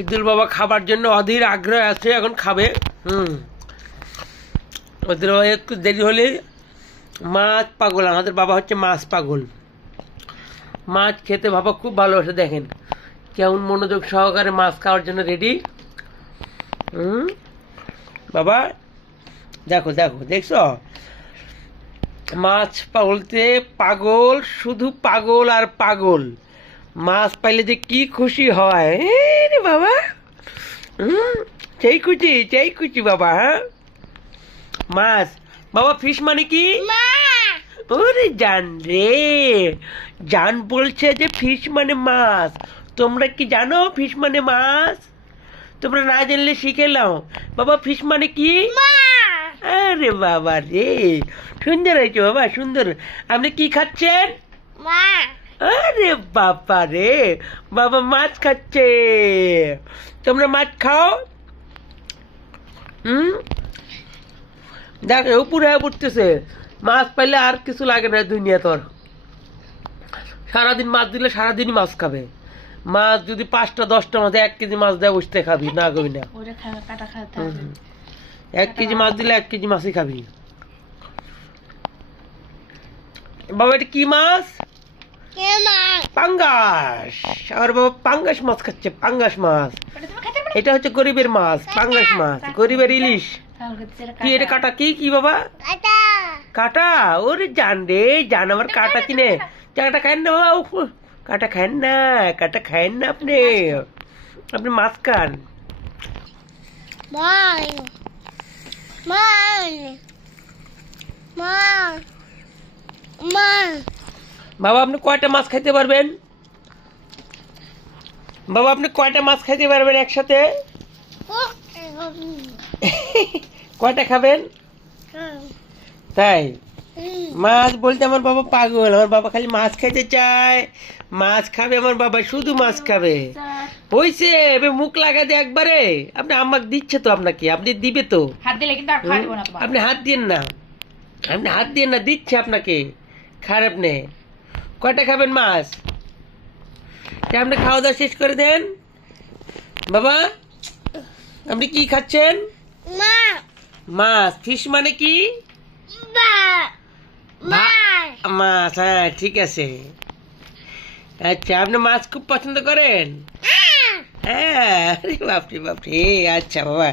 ইদুল বাবা খাবার জন্য অধীর আগ্রহ আছে, এখন খাবে। ওদের একটু দেরি হলে মাছ পাগল, আমাদের বাবা হচ্ছে মাছ পাগল। মাছ খেতে বাবা খুব ভালোবাসে, দেখেন কেমন মনোযোগ সহকারে মাছ খাওয়ার জন্য রেডি। বাবা দেখো দেখো, দেখছো মাছ বলতে পাগল, শুধু পাগল আর পাগল। মাছ পাইলে যে কি খুশি হয় রে বাবা। সেই খুশি বাবা। হ্যাঁ মাছ বাবা, ফিশ মানে কি? ওরে জান রে, জান বলছে যে ফিশ মানে মাছ। তোমরা কি জানো ফিশ মানে মাছ? তোমরা না জানলে শিখে নাও বাবা, ফিশ মানে কি? আরে বাবা রে, সুন্দর হয়েছে বাবা, সুন্দর। আপনি কি খাচ্ছেন? আরে বাবা রে, বাবা মাছ খাচ্ছে। তোমরা মাছ খাও। দেখ উপরে উঠতেছে। মাছ পাইলে আর কিছু লাগে না দুনিয়া তোর। সারাদিন মাছ দিলে সারাদিনই মাছ খাবে। মাছ যদি 5টা 10টা মাছ 1 কেজি মাছ দেয় বসতে খাবি, না খাবি না। 1 কেজি মাছ দিলে 1 কেজি মাছই খাবি। বাবা এটা কি মাছ? পাঙ্গাস। আর বাবা পাঙ্গাস মাছ খাচ্ছে, পাঙ্গাস মাছ। এটা হচ্ছে গরিবের মাছ, পাঙ্গাস মাছ, গরিবের ইলিশ। কি এটা কাটা? কি কি বাবা? কাটা? ওরে জান রে জান, আমার কাটা কিনে কাটা খায়েন না বাবা। কাটা খায়েন না, কাটা খায়েন না আপনি। আপনি মাছ খান। বাবা আপনি কয়টা মাছ খাইতে পারবেন? বাবা আপনি কয়টা মাছ খাইতে পারবেন একসাথে? কয়টা খাবেন? তাই মাছ বলতে আমার বাবা পাগল। আমার বাবা খালি মাছ খাইতে চায়, মাছ খাবে আমার বাবা, শুধু মাছ খাবে। হইছে এবার মুখ লাগাতে একবারে। আপনি আমাকে দিচ্ছে তো, আপনাকে আপনি দিবে তো। আপনি হাত দিন না, আপনি হাত দিন না, দিচ্ছে আপনাকে। খারাপ নেই। কয়টা খাবেন মাছ? আপনি খাওয়া দাওয়া শেষ করে দেন। বাবা আপনি কি খাচ্ছেন? মাছ। ফিশ মানে কি? মাছ। হ্যাঁ ঠিক আছে। আচ্ছা আপনি মাছ খুব পছন্দ করেন? হ্যাঁ, বাপরে বাপরে। আচ্ছা বাবা।